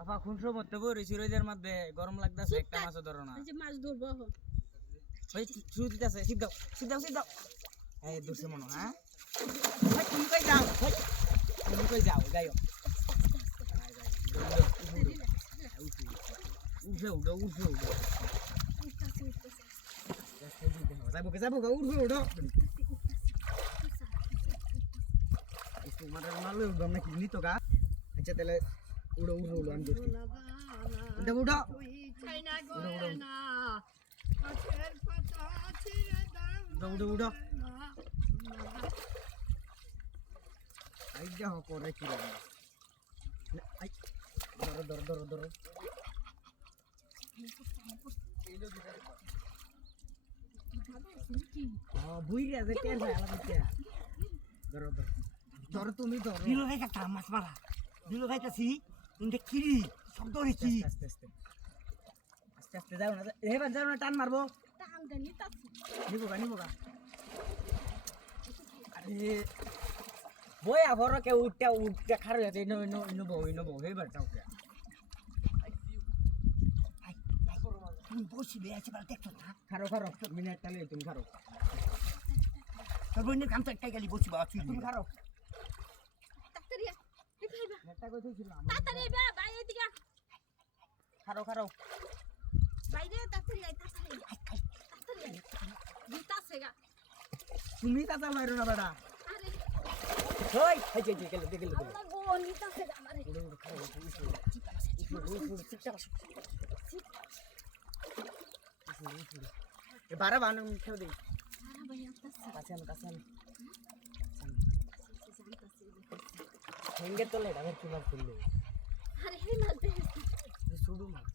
আপা কোন সময় তো বইছি রোদের মধ্যে গরম লাগতাছে একটা মাছও ধরো না এই যে মাছ ধরবো এখন। ওই শুরু দিতেছে সিদ্ধাও এই দূরছে মনো হ্যাঁ ভাই তুমি কই যাও ভাই তুমি কই যাও যাইও উঠে উঠতাছে উঠতাছে যাবো উঠে একটু মাথার মারলে উঠবো আমরা কি নিত গা আচ্ছা তাহলে উড়ো আমি দেখছি উঠো উড়ো আইডিয়া করে কি ধরো বুইরে আছে কে ভাই আলাদা ধরো তুমি ধরো দিলো ভাই একটা মাছ মারা দিলো ভাইটাছি ইনটা কিরি শব্দ হইছি আস্তে যাও না এবার যাও না টান মারবো টান দেনি তাছে নিবো গা আরে বই আবার কে উঠতে খারে যাতে নবো এবার যাও কে তুমি বসিবে আছে বল দেখছো না খারো মিনিট টালে তুমি খারো তোর বইনের কাম তো একটাই গেলি বসিবা তুমি খারো তাড়াতাড়ি এই ভাইবা নেটটা কই থইছিলাম তাড়াতাড়ি বা ভাই এদিকে খারো বাইরে তাড়াতাড়ি তাড়াতাড়ি দিতাছে গা তুমি তা চালাইরো না বেটা আরে ওই এই যে গেল আল্লাহ গো নিতাছে গা আমারে বারা বানো খেও দেই আরে ভাই আসতাছে কাছে আমি হেঙ্গে তোলে এটা চুলা খুললো আরে হে মাছ দে শুধু মাছ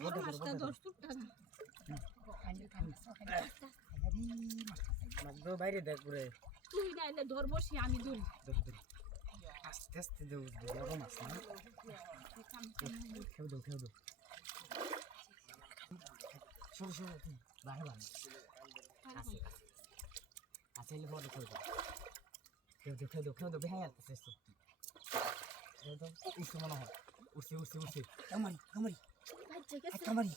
বড় মাছটা 10 টাকা মাছ বাইরে দেখ পুরে তুই নাইলে ধরবো সে আমি ধরি আস্তে দেউ বড় মাছ না খেও দাও সরু বারে আচ্ছা এলে বড় খেও দাও বেহাই আসতেছে উঠছে মনে হয় উঠছে কামারি ভাই জেগেছে কামারি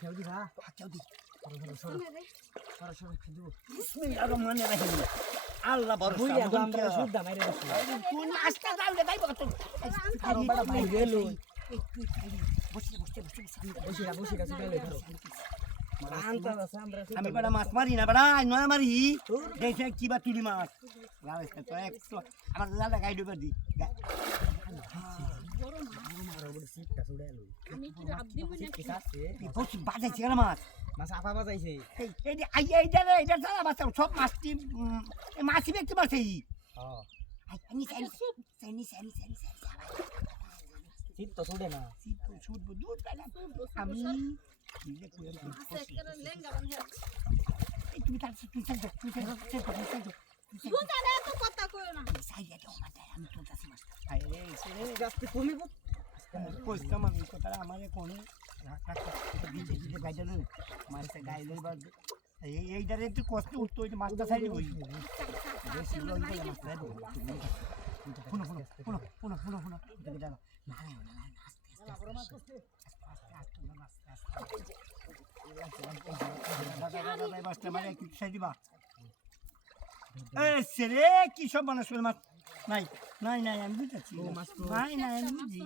খেও দিবা কেউ দি সরু রে খেয়ে দেবো বিসমিল্লাহির রহমানির রহিম আল্লাহ বুঝলি ভরসা আমরা শুদ্ধ মাইরে দিছি কোন মাছটা দাউলে দাইব কত আরো বড় ভাই গেল বসে বসিরা চলে ধরো আনতা আমরা আমি বড় মাছ মারি না বড় নয় মারি দেখে কিবা তুলি মাছ গালে তো একটু আমার লালা গাইড করে দি বড় মাছ আমি কি রাত দিব নাকি বসে বাজাইছে না মাছ মাছ আপা বাজাইছে এইটা সারা মাছ সব মাছটি মাছি ব্যক্তি মাছ এই শীত তো ছুটে না আমি আছে করে লেঙ্গা বানিয়ে আছে তুমি তার তুই বুঝারে তো কথা কইও না আমি তো যাচ্ছি মাছ গাছতে কমিব কইতাম আমি কথা আমার কোন দিতে গাইডাল মাছটা গাইলে বা এইটারে একটু কষ্ট উঠতো ওই মাছটা সাইডে বই বেশি লোক গেলে মাছ খাইবো শুনো দেখে জানো কি সব মানুষ মাছ নাই আমি বুঝতেছি নাই আমি বুঝি